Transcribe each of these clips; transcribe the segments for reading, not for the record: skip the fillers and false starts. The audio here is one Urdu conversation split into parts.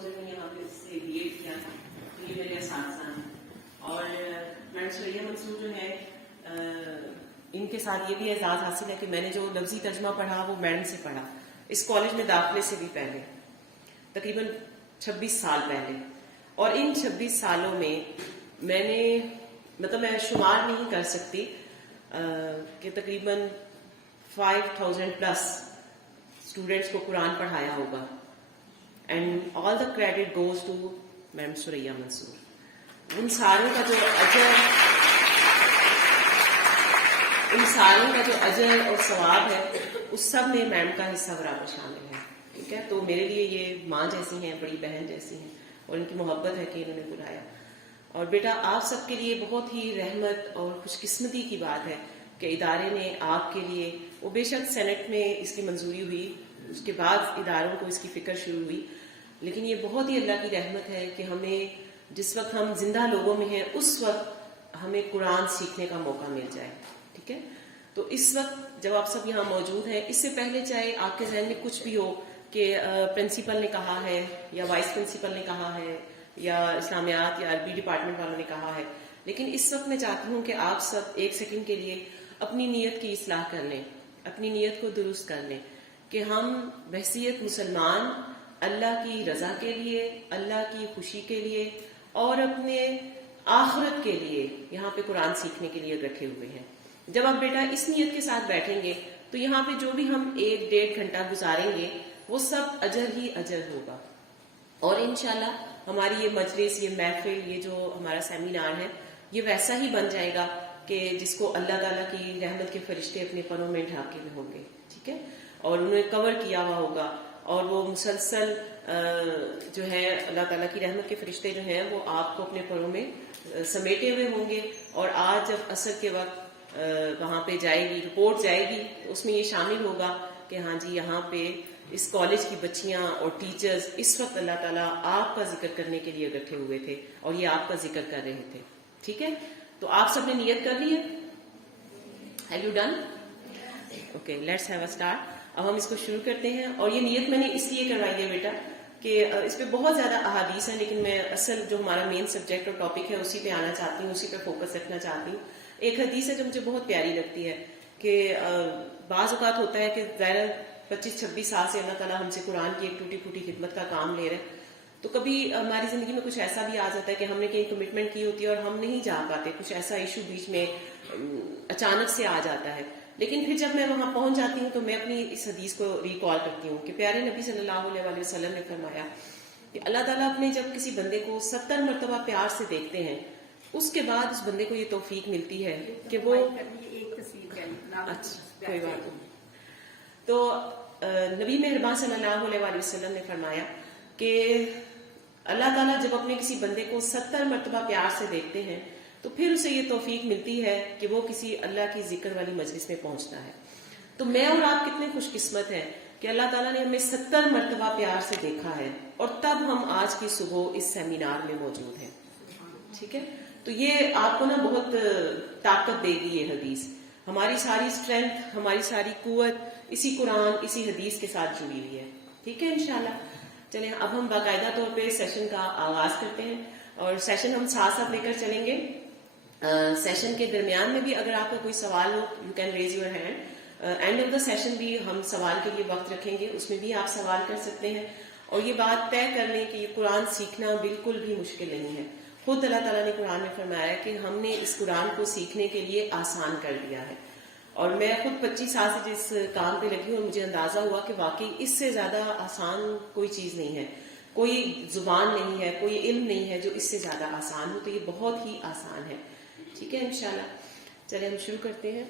2000 میں یہاں پہ سے بی ایڈ کیا تھا. تو یہ میرے اساتذہ ہیں. اور میڈم سریا منصور جو ہے ان کے ساتھ یہ بھی اعزاز حاصل ہے کہ میں نے جو لفظی ترجمہ پڑھا وہ میڈم سے پڑھا اس کالج میں داخلے سے بھی پہلے, تقریباً 26 سال پہلے. اور ان 26 سالوں میں میں نے میں شمار نہیں کر سکتی کہ تقریباً 5000 پلس اسٹوڈینٹس کو قرآن پڑھایا ہوگا. And all the credit goes to madam Suraiya Mansoor. ان ساروں کا جو اجر اور ثواب ہے اس سب میں میم کا حصہ برابر شامل ہے. ٹھیک ہے, تو میرے لیے یہ ماں جیسی ہیں, بڑی بہن جیسی ہیں, اور ان کی محبت ہے کہ انہوں نے بلایا. اور بیٹا آپ سب کے لیے بہت ہی رحمت اور خوش قسمتی کی بات ہے کہ ادارے نے آپ کے لیے, وہ بے شک سینٹ میں اس کی منظوری ہوئی, اس کے بعد اداروں کو اس کی فکر شروع ہوئی, لیکن یہ بہت ہی اللہ کی رحمت ہے کہ ہمیں جس وقت ہم زندہ لوگوں میں ہیں اس وقت ہمیں قرآن سیکھنے کا موقع مل جائے. ٹھیک ہے, تو اس وقت جب آپ سب یہاں موجود ہیں, اس سے پہلے چاہے آپ کے ذہن میں کچھ بھی ہو کہ پرنسپل نے کہا ہے یا وائس پرنسپل نے کہا ہے یا اسلامیات یا عربی ڈپارٹمنٹ والوں نے کہا ہے, لیکن اس وقت میں چاہتی ہوں کہ آپ سب ایک سیکنڈ کے لیے اپنی نیت کی اصلاح کر لیں, اپنی نیت کو درست کر لیں کہ ہم بحیثیت مسلمان اللہ کی رضا کے لیے, اللہ کی خوشی کے لیے اور اپنے آخرت کے لیے یہاں پہ قرآن سیکھنے کے لیے بیٹھے ہوئے ہیں. جب آپ بیٹا اس نیت کے ساتھ بیٹھیں گے تو یہاں پہ جو بھی ہم 1-1.5 گھنٹہ گزاریں گے وہ سب اجر ہی اجر ہوگا. اور انشاءاللہ ہماری یہ مجلس, یہ محفل, یہ جو ہمارا سیمینار ہے یہ ویسا ہی بن جائے گا کہ جس کو اللہ تعالیٰ کی رحمت کے فرشتے اپنے پروں میں ڈھانکے ہوئے ہوں گے. ٹھیک ہے, اور انہیں کور کیا ہوا ہوگا, اور وہ مسلسل جو ہے اللہ تعالیٰ کی رحمت کے فرشتے جو ہیں وہ آپ کو اپنے پروں میں سمیٹے ہوئے ہوں گے. اور آج جب عصر کے وقت وہاں پہ جائے گی, رپورٹ جائے گی, اس میں یہ شامل ہوگا کہ ہاں جی یہاں پہ اس کالج کی بچیاں اور ٹیچرز اس وقت اللہ تعالیٰ آپ کا ذکر کرنے کے لیے اکٹھے ہوئے تھے اور یہ آپ کا ذکر کر رہے تھے. ٹھیک ہے, تو آپ سب نے نیت کر لی ہے. Have you done? Okay, let's have a start. اب ہم اس کو شروع کرتے ہیں. اور یہ نیت میں نے اس لیے کروائی ہے بیٹا کہ اس پہ بہت زیادہ احادیث ہیں, لیکن میں اصل جو ہمارا مین سبجیکٹ اور ٹاپک ہے اسی پہ آنا چاہتی ہوں, اسی پہ فوکس رکھنا چاہتی ہوں. ایک حدیث ہے جو مجھے بہت پیاری لگتی ہے کہ بعض اوقات ہوتا ہے کہ ظاہر 25-26 سال سے اللہ تعالیٰ ہم سے قرآن کی ایک ٹوٹی پھوٹی خدمت کا کام لے رہے ہیں, تو کبھی ہماری زندگی میں کچھ ایسا بھی آ جاتا ہے کہ ہم نے کہیں کمٹمنٹ کی ہوتی ہے اور ہم نہیں جا پاتے, کچھ ایسا ایشو بیچ میں اچانک سے آ جاتا ہے. لیکن پھر جب میں وہاں پہنچ جاتی ہوں تو میں اپنی اس حدیث کو ریکال کرتی ہوں کہ پیارے نبی صلی اللہ علیہ وسلم نے فرمایا کہ اللہ تعالیٰ اپنے جب کسی بندے کو 70 مرتبہ پیار سے دیکھتے ہیں اس کے بعد اس بندے کو یہ توفیق ملتی ہے کہ وہ کوئی بات نہیں. تو نبی مہربان صلی اللہ علیہ وسلم نے فرمایا کہ اللہ تعالیٰ جب اپنے کسی بندے کو 70 مرتبہ پیار سے دیکھتے ہیں تو پھر اسے یہ توفیق ملتی ہے کہ وہ کسی اللہ کی ذکر والی مجلس میں پہنچتا ہے. تو میں اور آپ کتنے خوش قسمت ہیں کہ اللہ تعالیٰ نے ہمیں 70 مرتبہ پیار سے دیکھا ہے اور تب ہم آج کی صبح اس سیمینار میں موجود ہیں. ٹھیک ہے, تو یہ آپ کو نا بہت طاقت دے گی یہ حدیث. ہماری ساری اسٹرینتھ, ہماری ساری قوت اسی قرآن, اسی حدیث کے ساتھ جڑی ہوئی ہے. ٹھیک ہے انشاءاللہ. چلیں اب ہم باقاعدہ طور پہ سیشن کا آغاز کرتے ہیں اور سیشن ہم ساتھ ساتھ لے کر چلیں گے. سیشن کے درمیان میں بھی اگر آپ کا کوئی سوال ہو you can raise your hand. End of the session بھی ہم سوال کے لیے وقت رکھیں گے, اس میں بھی آپ سوال کر سکتے ہیں. اور یہ بات طے کر لیں کہ یہ قرآن سیکھنا بالکل بھی مشکل نہیں ہے. خود اللہ تعالیٰ نے قرآن میں فرمایا کہ ہم نے اس قرآن کو سیکھنے کے لیے آسان کر دیا ہے. اور میں خود 25 سال سے جس کام پہ لگی ہوں اور مجھے اندازہ ہوا کہ واقعی اس سے زیادہ آسان کوئی چیز نہیں ہے, کوئی زبان نہیں ہے, کوئی علم نہیں ہے جو اس سے زیادہ آسان ہو. تو یہ بہت ہی آسان ہے. ٹھیک ہے انشاءاللہ. چلیں ہم شروع کرتے ہیں.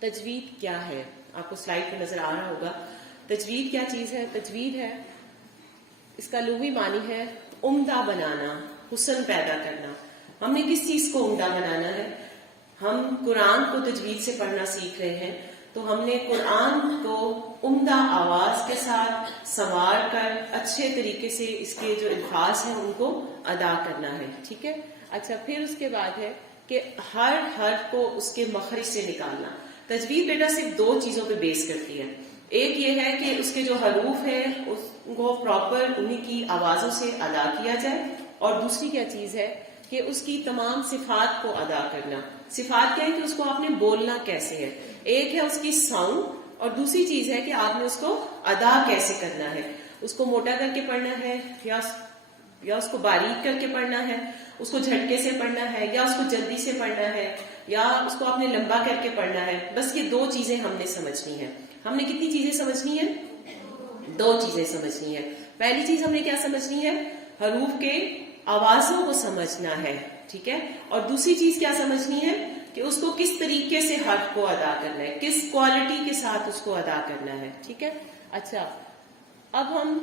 تجوید کیا ہے؟ آپ کو سلائیڈ پہ نظر آ رہا ہوگا. تجوید کیا چیز ہے؟ تجوید ہے, اس کا لغوی معنی ہے عمدہ بنانا, حسن پیدا کرنا. ہم نے کس چیز کو عمدہ بنانا ہے؟ ہم قرآن کو تجوید سے پڑھنا سیکھ رہے ہیں تو ہم نے قرآن کو عمدہ آواز کے ساتھ سنوار کر اچھے طریقے سے اس کے جو الفاظ ہیں ان کو ادا کرنا ہے. ٹھیک ہے. اچھا, پھر اس کے بعد ہے کہ ہر حرف کو اس کے مخرج سے نکالنا. تجوید بیٹا صرف 2 چیزوں پہ بیس کرتی ہے. ایک یہ ہے کہ اس کے جو حروف ہیں اس کو پراپر انہیں کی آوازوں سے ادا کیا جائے، اور دوسری کیا چیز ہے کہ اس کی تمام صفات کو ادا کرنا. صفات کیا ہے کہ اس کو آپ نے بولنا کیسے ہے. ایک ہے اس کی ساؤنڈ، اور دوسری چیز ہے کہ آپ نے اس کو ادا کیسے کرنا ہے. اس کو موٹا کر کے پڑھنا ہے یا اس کو باریک کر کے پڑھنا ہے، اس کو جھٹکے سے پڑھنا ہے یا اس کو جلدی سے پڑھنا ہے یا اس کو آپ نے لمبا کر کے پڑھنا ہے. بس یہ دو چیزیں ہم نے سمجھنی ہے. ہم نے کتنی چیزیں سمجھنی ہیں؟ دو چیزیں سمجھنی ہے. پہلی چیز ہم نے کیا سمجھنی ہے؟ حروف کے آوازوں کو سمجھنا ہے، ٹھیک ہے. اور دوسری چیز کیا سمجھنی ہے کہ اس کو کس طریقے سے حرف کو ادا کرنا ہے، کس کوالٹی کے ساتھ اس کو ادا کرنا ہے، ٹھیک ہے. اچھا، اب ہم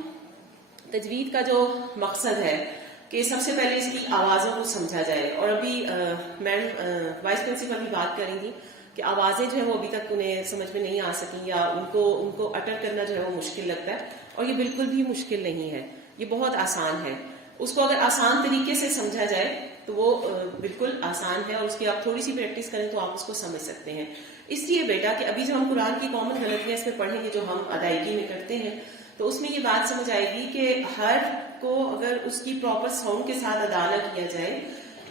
تجوید کا جو مقصد ہے کہ سب سے پہلے اس کی آوازوں کو سمجھا جائے. اور ابھی میم وائس پرنسپل بھی بات کریں گی کہ آوازیں جو ہیں وہ ابھی تک انہیں سمجھ میں نہیں آ سکیں یا ان کو اٹر کرنا جو ہے وہ مشکل لگتا ہے، اور یہ بالکل بھی مشکل نہیں ہے، یہ بہت آسان ہے. اس کو اگر آسان طریقے سے سمجھا جائے تو وہ بالکل آسان ہے، اور اس کی آپ تھوڑی سی پریکٹس کریں تو آپ اس کو سمجھ سکتے ہیں. اس لیے بیٹا کہ ابھی جو ہم قرآن کی کامن غلطیاں اس میں پڑھیں گے جو ہم ادائیگی میں کرتے ہیں، تو اس میں یہ بات سمجھ آئے گی کہ حرف کو اگر اس کی پراپر ساؤنڈ کے ساتھ ادا نہ کیا جائے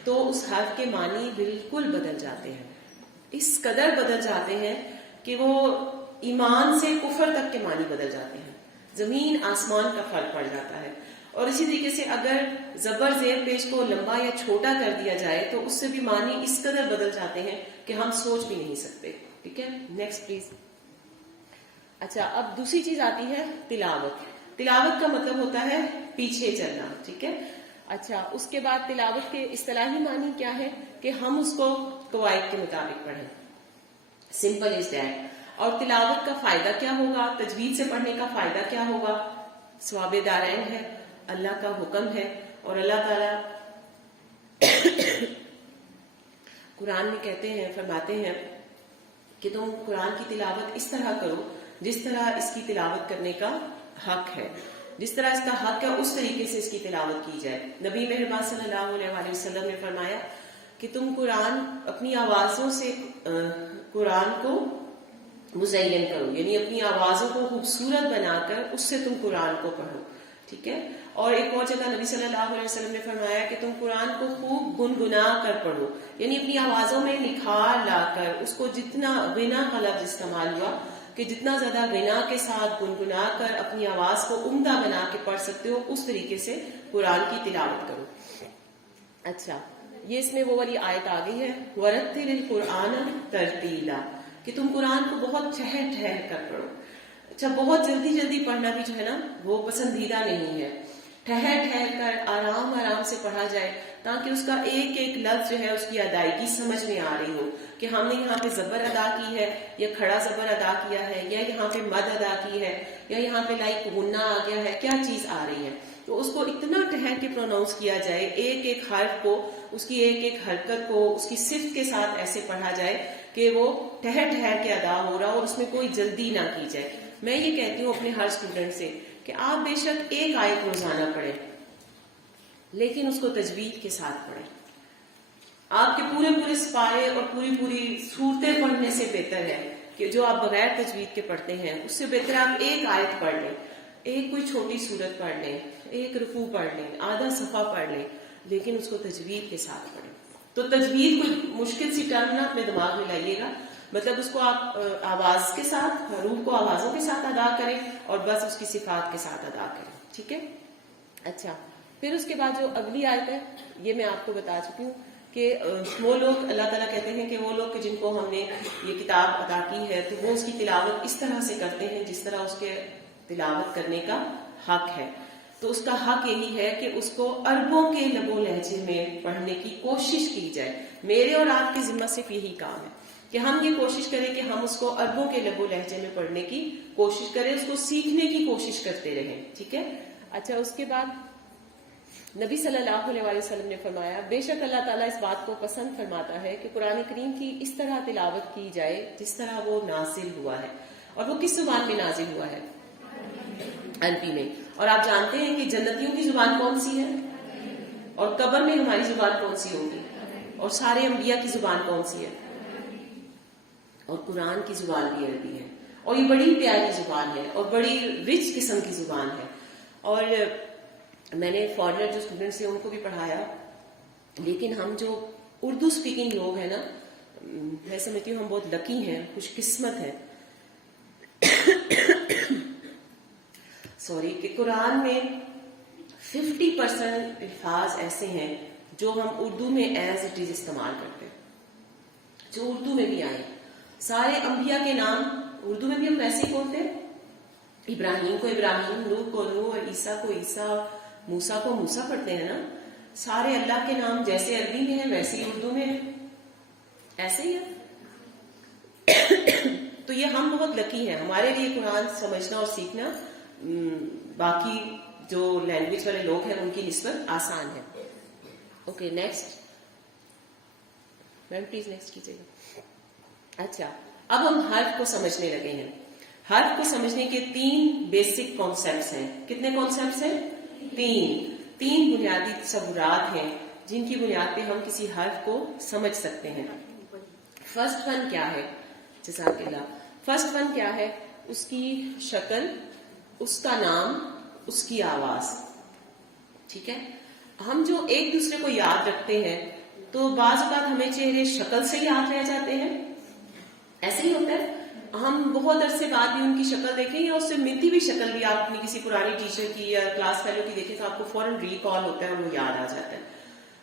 تو اس حرف کے معنی بالکل بدل جاتے ہیں. اس قدر بدل جاتے ہیں کہ وہ ایمان سے کفر تک کے معنی بدل جاتے ہیں، زمین آسمان کا فرق پڑ جاتا ہے. اور اسی طریقے سے اگر زبر زیر پیش کو لمبا یا چھوٹا کر دیا جائے تو اس سے بھی معنی اس قدر بدل جاتے ہیں کہ ہم سوچ بھی نہیں سکتے. ٹھیک ہے، نیکسٹ پلیز. اچھا، اب دوسری چیز آتی ہے تلاوت. تلاوت کا مطلب ہوتا ہے پیچھے چلنا، ٹھیک ہے. اچھا، اس کے بعد تلاوت کے اصطلاحی معنی کیا ہے کہ ہم اس کو قواعد کے مطابق پڑھیں. Simple is that. اور تلاوت کا فائدہ کیا ہوگا؟ تجوید سے پڑھنے کا فائدہ کیا ہوگا؟ ثواب دارین ہے، اللہ کا حکم ہے، اور اللہ تعالیٰ قرآن میں کہتے ہیں، فرماتے ہیں کہ تم قرآن کی تلاوت اس طرح کرو جس طرح اس کی تلاوت کرنے کا حق ہے، جس طرح اس کا حق ہے اس طریقے سے اس کی تلاوت کی جائے. نبی مہربان صلی اللہ علیہ وسلم نے فرمایا کہ تم قرآن اپنی آوازوں سے قرآن کو مزین کرو، یعنی اپنی آوازوں کو خوبصورت بنا کر اس سے تم قرآن کو پڑھو. ٹھیک ہے. اور ایک اور جگہ نبی صلی اللہ علیہ وسلم نے فرمایا کہ تم قرآن کو خوب گنگنا کر پڑھو، یعنی اپنی آوازوں میں نکھار لا کر اس کو جتنا غنا کا لفظ استعمال ہوا کہ جتنا زیادہ غنا کے ساتھ گنگنا کر اپنی آواز کو عمدہ بنا کے پڑھ سکتے ہو اس طریقے سے قرآن کی تلاوت کرو. اچھا، یہ اس میں وہ والی آیت آ گئی ہے وَرَتِّلِ الْقُرْآنَ تَرْتِيلًا کہ تم قرآن کو بہت ٹھہر ٹھہر کر پڑھو. اچھا، بہت جلدی جلدی پڑھنا بھی جو ہے نا وہ پسندیدہ نہیں ہے. ٹھہر ٹھہر کر آرام آرام سے پڑھا جائے تاکہ اس کا ایک ایک لفظ جو ہے اس کی ادائیگی سمجھ میں آ رہی ہو کہ ہم نے یہاں پہ زبر ادا کی ہے یا کھڑا زبر ادا کیا ہے یا یہاں پہ مد ادا کی ہے یا یہاں پہ لائک غنہ آ گیا ہے، کیا چیز آ رہی ہے. تو اس کو اتنا ٹھہر کے پروناؤنس کیا جائے، ایک ایک حرف کو، اس کی ایک ایک حرکت کو اس کی صفت کے ساتھ ایسے پڑھا جائے کہ وہ ٹھہر ٹھہر کے ادا ہو رہا ہو اور اس میں کوئی جلدی نہ کی جائے. میں یہ کہتی ہوں اپنے ہر اسٹوڈنٹ سے کہ آپ بے شک ایک آیت روزانہ پڑھیں لیکن اس کو تجوید کے ساتھ پڑھیں. آپ کے پورے پورے سپارے اور پوری پوری صورتیں پڑھنے سے بہتر ہے کہ جو آپ بغیر تجوید کے پڑھتے ہیں اس سے بہتر آپ ایک آیت پڑھ لیں، ایک کوئی چھوٹی صورت پڑھ لیں، ایک رکوع پڑھ لیں، آدھا صفحہ پڑھ لیں، لیکن اس کو تجوید کے ساتھ پڑھیں. تو تجوید کوئی مشکل سی ٹرم نہ اپنے دماغ میں لائیے گا، مطلب اس کو آپ آواز کے ساتھ، حروف کو آوازوں کے ساتھ ادا کریں اور بس اس کی صفات کے ساتھ ادا کریں. ٹھیک ہے. اچھا، پھر اس کے بعد جو اگلی آیت ہے یہ میں آپ کو بتا چکی ہوں کہ وہ لوگ، اللہ تعالیٰ کہتے ہیں کہ وہ لوگ جن کو ہم نے یہ کتاب عطا کی ہے تو وہ اس کی تلاوت اس طرح سے کرتے ہیں جس طرح اس کے تلاوت کرنے کا حق ہے. تو اس کا حق یہی ہے کہ اس کو عربوں کے لب و لہجے میں پڑھنے کی کوشش کی جائے. میرے اور آپ کی ذمہ صرف یہی کام ہے کہ ہم یہ کوشش کریں کہ ہم اس کو عربوں کے لب و لہجے میں پڑھنے کی کوشش کریں، اس کو سیکھنے کی کوشش کرتے رہیں. ٹھیک ہے. اچھا، اس کے بعد نبی صلی اللہ علیہ وسلم نے فرمایا بے شک اللہ تعالیٰ اس بات کو پسند فرماتا ہے کہ قرآن کریم کی اس طرح تلاوت کی جائے جس طرح وہ نازل ہوا ہے. اور وہ کس زبان میں نازل ہوا ہے؟ عربی میں. اور آپ جانتے ہیں کہ جنتیوں کی زبان کون سی ہے اور قبر میں ہماری زبان کون سی ہوگی اور سارے انبیاء کی زبان کون سی ہے؟ اور قرآن کی زبان بھی عربی ہے. اور یہ بڑی پیاری زبان ہے اور بڑی رچ قسم کی زبان ہے. اور میں نے فارنر جو اسٹوڈنٹس ہیں ان کو بھی پڑھایا، لیکن ہم جو اردو اسپیکنگ لوگ ہیں نا، میں سمجھتی ہوں ہم بہت لکی ہیں، خوش قسمت ہیں سوری، کہ قرآن میں 50% الفاظ ایسے ہیں جو ہم اردو میں ایز اٹ از استعمال کرتے ہیں، جو اردو میں بھی آئے. سارے انبیاء کے نام اردو میں بھی ہم ویسے ہی بولتے ہیں. ابراہیم کو ابراہیم، نوح کو نوح، اور عیسیٰ کو عیسیٰ، موسیٰ کو موسیٰ پڑھتے ہیں نا. سارے اللہ کے نام جیسے عربی میں ہیں ویسے ہی اردو میں ایسے ہی ہے. تو یہ ہم بہت لکی ہیں، ہمارے لیے قرآن سمجھنا اور سیکھنا باقی جو لینگویج والے لوگ ہیں ان کی نسبت آسان ہے. Okay next ma'am please next کیجیے گا. اچھا اب ہم حرف کو سمجھنے لگے ہیں. حرف کو سمجھنے کے 3 بیسک کانسیپٹس ہیں. کتنے کانسیپٹس ہیں؟ 3 بنیادی تصورات ہیں جن کی بنیاد پہ ہم کسی حرف کو سمجھ سکتے ہیں. فرسٹ ون کیا ہے؟ جزاک اللہ. فرسٹ ون کیا ہے؟ اس کی شکل، اس کا نام، اس کی آواز. ٹھیک ہے، ہم جو ایک دوسرے کو یاد رکھتے ہیں تو بعض اوقات ہمیں چہرے شکل سے یاد رہ جاتے ہیں، ایسے ہی ہوتا ہے. ہم بہت عرصے بعد بھی ان کی شکل دیکھیں یا اس سے ملتی بھی شکل بھی آپ اپنی کسی پرانی ٹیچر کی یا کلاس فیلو کی دیکھیں تو آپ کو فوراً ریکال ہوتا ہے، وہ یاد آ جاتا ہے.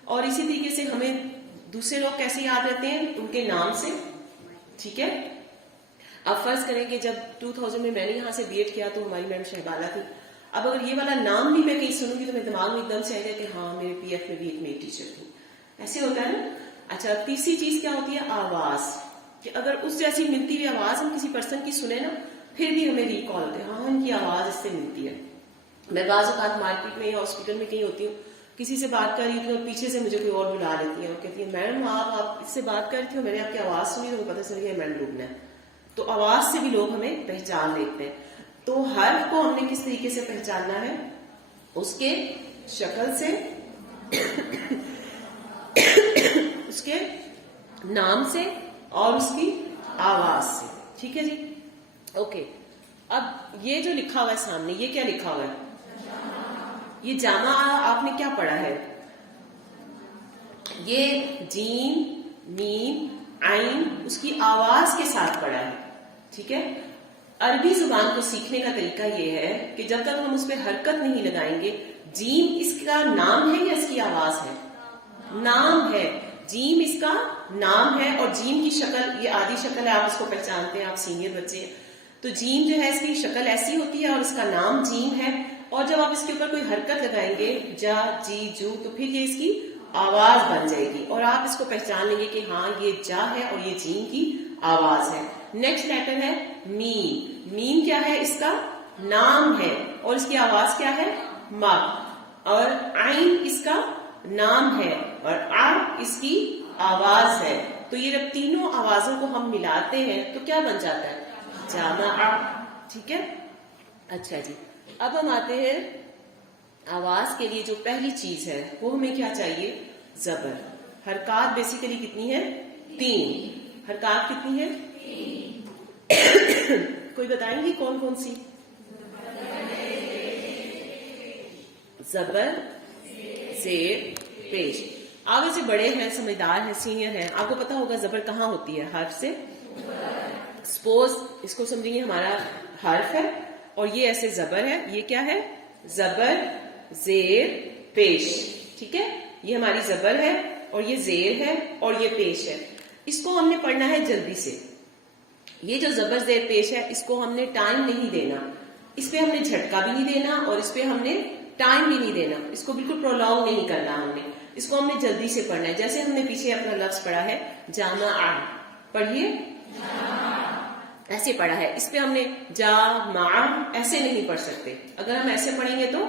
اور اسی طریقے سے ہمیں دوسرے لوگ کیسے یاد رہتے ہیں؟ ان کے نام سے. ٹھیک ہے، اب فرض کریں کہ جب 2000 میں نے یہاں سے بی ایڈ کیا تو ہماری میم شہبالہ تھی. اب اگر یہ والا نام بھی میں کہیں سنوں گی تو میرے دماغ میں ایک دم سے آئے گا کہ ہاں میرے پی ایف میں بھی ایک میری ٹیچر تھی. ایسے ہوتا ہے نا. اچھا تیسری چیز کیا ہوتی ہے؟ آواز. کہ اگر اس جیسی ملتی ہوئی آواز ہم کسی پرسن کی سنیں نا پھر بھی ہمیں ریکال ہوتے ہیں، ہاں ان کی آواز اس سے ملتی ہے. میں بعض اوقات مارکیٹ میں یا ہاسپٹل میں کہیں ہوتی ہوں، کسی سے بات کر رہی تھی اور پیچھے سے مجھے کوئی اور بلا لیتی ہے اور کہتی ہے میڈم آپ اس سے بات کر رہی تھی اور میں نے آپ کی آواز سنی تو مجھے پتہ چل گیا میڈم لبنہ ہے. تو آواز سے بھی لوگ ہمیں پہچان لیتے ہیں. تو حرف کو ہم نے کس طریقے سے پہچاننا ہے؟ اس کے شکل سے، اس کے نام سے اور اس کی آواز سے. ٹھیک ہے جی، اوکے. اب یہ جو لکھا ہوا ہے سامنے، یہ کیا لکھا ہوا ہے؟ یہ جامع آپ نے کیا پڑھا ہے؟ یہ جیم میم عین اس کی آواز کے ساتھ پڑھا ہے. ٹھیک ہے، عربی زبان کو سیکھنے کا طریقہ یہ ہے کہ جب تک ہم اس پہ حرکت نہیں لگائیں گے. جیم اس کا نام ہے یا اس کی آواز ہے؟ نام ہے. جیم اس کا نام ہے اور جیم کی شکل یہ آدھی شکل ہے، آپ اس کو پہچانتے ہیں، آپ سینئر بچے ہیں. تو جیم جو ہے اس کی شکل ایسی ہوتی ہے اور اس کا نام جیم ہے. اور جب آپ اس کے اوپر کوئی حرکت لگائیں گے جا جی جو تو پھر یہ اس کی آواز بن جائے گی اور آپ اس کو پہچان لیں گے کہ ہاں یہ جا ہے اور یہ جیم کی آواز ہے. نیکسٹ لیٹر ہے میم. میم کیا ہے؟ اس کا نام ہے اور اس کی آواز کیا ہے؟ ما. اور عین اس کا نام ہے اور آ اس کی آواز ہے. تو یہ جب تینوں آوازوں کو ہم ملاتے ہیں تو کیا بن جاتا ہے؟ جامع. ٹھیک ہے، اچھا جی. اب ہم آتے ہیں آواز کے لیے جو پہلی چیز ہے وہ ہمیں کیا چاہیے؟ زبر. حرکات بیسیکلی کتنی ہے؟ 3. حرکات کتنی ہے؟ 3. کوئی بتائیں گی کون کون سی؟ زبر، زیر، پیش. آپ اسے بڑے ہیں، سمجھدار ہیں، سینئر ہیں، آپ کو پتا ہوگا زبر کہاں ہوتی ہے؟ حرف سے. سپوز اس کو سمجھیں گے ہمارا حرف ہے اور یہ ایسے زبر ہے. یہ کیا ہے؟ زبر، زیر، پیش. ٹھیک ہے، یہ ہماری زبر ہے اور یہ زیر ہے اور یہ پیش ہے. اس کو ہم نے پڑھنا ہے جلدی سے. یہ جو زبر زیر پیش ہے اس کو ہم نے ٹائم نہیں دینا، اس پہ ہم نے جھٹکا بھی نہیں دینا اور اس پہ ہم نے ٹائم بھی نہیں دینا. اس کو بالکل پرولونگ نہیں کرنا ہم نے. اس کو ہم نے جلدی سے پڑھنا ہے. جیسے ہم نے پیچھے اپنا لفظ پڑھا ہے جامع. پڑھیے، ایسے پڑھا ہے. اس پہ ہم نے جامع ایسے نہیں پڑھ سکتے. اگر ہم ایسے پڑھیں گے تو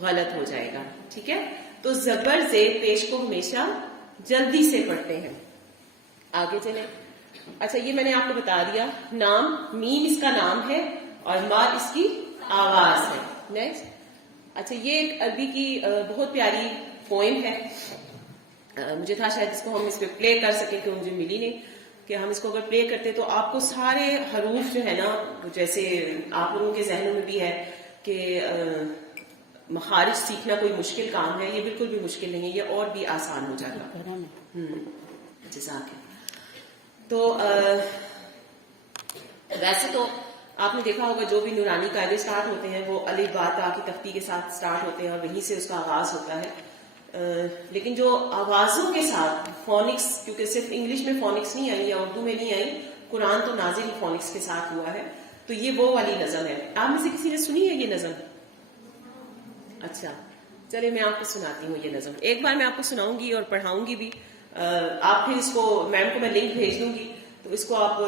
غلط ہو جائے گا. ٹھیک ہے، تو زبر زیر پیش کو ہمیشہ جلدی سے پڑھتے ہیں. آگے چلیں. اچھا یہ میں نے آپ کو بتا دیا. نام، میم اس کا نام ہے اور ما اس کی آواز ہے. نیکسٹ. اچھا یہ ایک عربی کی بہت پیاری پوئم ہے. مجھے تھا شاید اس کو ہم اس پہ پلے کر سکیں کہ مجھے ملی نہیں. کہ ہم اس کو اگر پلے کرتے تو آپ کو سارے حروف جو ہے نا، جیسے آپ لوگوں کے ذہنوں میں بھی ہے کہ مخارج سیکھنا کوئی مشکل کام ہے، یہ بالکل بھی مشکل نہیں ہے، یہ اور بھی آسان ہو جاتا ہے. جزاک اللہ. تو ویسے تو آپ نے دیکھا ہوگا جو بھی نورانی قاعدے سٹارٹ ہوتے ہیں وہ الف با تا کی تختی کے ساتھ سٹارٹ ہوتے ہیں اور وہیں سے اس کا آغاز ہوتا ہے. لیکن جو آوازوں کے ساتھ فونکس، کیونکہ صرف انگلش میں فونکس نہیں آئی یا اردو میں نہیں آئی، قرآن تو نازل فونکس کے ساتھ ہوا ہے، تو یہ وہ والی نظم ہے. آپ میں سے کسی نے سنی ہے یہ نظم؟ اچھا چلے میں آپ کو سناتی ہوں یہ نظم. ایک بار میں آپ کو سناؤں گی اور پڑھاؤں گی بھی. آپ پھر اس کو، میم کو میں لنک بھیج دوں گی، تو اس کو آپ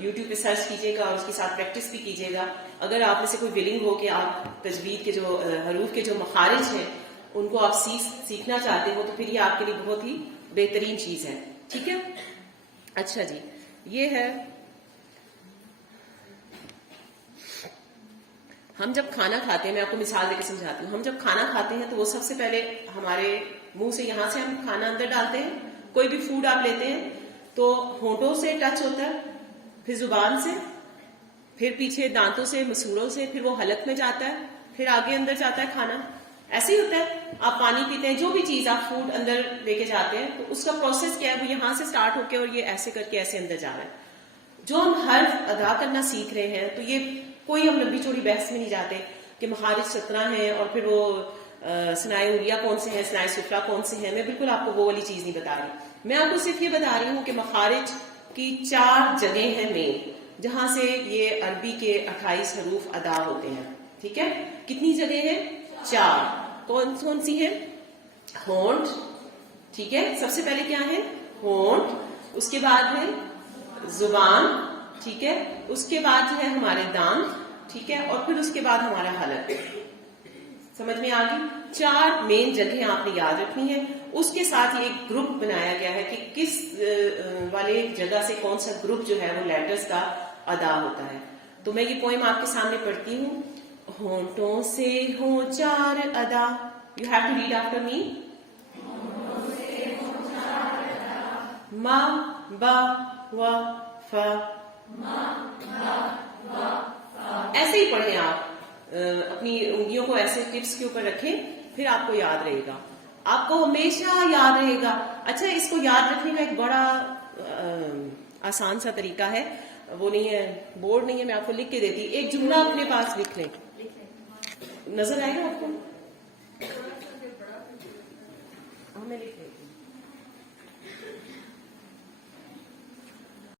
یوٹیوب پہ سرچ کیجیے گا اور اس کے ساتھ پریکٹس بھی کیجیے گا. اگر آپ میں سے کوئی ولنگ ہو کہ آپ تجوید کے جو حروف کے جو مخارج ہیں ان کو آپ سیکھنا چاہتے ہو، تو پھر یہ آپ کے لیے بہت ہی بہترین چیز ہے. ٹھیک ہے. اچھا جی، یہ ہے ہم جب کھانا کھاتے ہیں، میں آپ کو مثال دے کے سمجھاتی ہوں. ہم جب کھانا کھاتے ہیں تو وہ سب سے پہلے ہمارے منہ سے، یہاں سے ہم کھانا اندر ڈالتے ہیں. کوئی بھی فوڈ آپ لیتے ہیں تو ہونٹوں سے ٹچ ہوتا ہے، پھر زبان سے، پھر پیچھے دانتوں سے، مسوڑوں سے، پھر وہ حلق میں جاتا ہے، پھر آگے اندر جاتا ہے کھانا. ایسے ہی ہوتا ہے. آپ پانی پیتے ہیں، جو بھی چیز آپ فوڈ اندر لے کے جاتے ہیں تو اس کا پروسیس کیا ہے، وہ یہاں سے سٹارٹ ہو کے اور یہ ایسے کر کے ایسے اندر جا رہا ہے. جو ہم حرف ادا کرنا سیکھ رہے ہیں تو یہ کوئی ہم لمبی چوڑی بحث میں نہیں جاتے کہ مخارج 17 ہیں اور پھر وہ ثنائے علیہ کون سے ہیں، ثنائے سفلیٰ کون سے ہیں. میں بالکل آپ کو وہ والی چیز نہیں بتا رہی. میں آپ کو صرف یہ بتا رہی ہوں کہ مخارج کی 4 جگہیں ہیں مین، جہاں سے یہ عربی کے 28 حروف ادا ہوتے ہیں. ٹھیک ہے. کتنی جگہیں ہیں؟ 4. کون سی ہیں؟ ہونٹ. ٹھیک ہے. سب سے پہلے کیا ہے؟ ہونٹ. اس کے بعد ہے زبان. ٹھیک ہے. اس کے بعد جو ہے ہمارے دانت. ٹھیک ہے. اور پھر اس کے بعد ہمارا حلق. سمجھ میں آ گئی؟ 4 مین جگہیں آپ نے یاد رکھنی ہے. اس کے ساتھ یہ ایک گروپ بنایا گیا ہے کہ کس والے جگہ سے کون سا گروپ جو ہے وہ لیٹرز کا ادا ہوتا ہے. تو میں یہ پوئم آپ کے سامنے پڑھتی ہوں. ہونٹوں سے ہوں 4 ادا. You have to read after me. ما با وا فا. ایسے ہی پڑھیں آپ. اپنی انگلیوں کو ایسے ٹپس کے اوپر رکھیں، پھر آپ کو یاد رہے گا. آپ کو ہمیشہ یاد رہے گا. اچھا، اس کو یاد رکھنے کا ایک بڑا آسان سا طریقہ ہے. وہ نہیں ہے، بورڈ نہیں ہے، میں آپ کو لکھ کے دیتی. ایک جملہ اپنے پاس لکھ لیں. نظر آئے گا آپ کو؟ ہمیں لکھ لیں.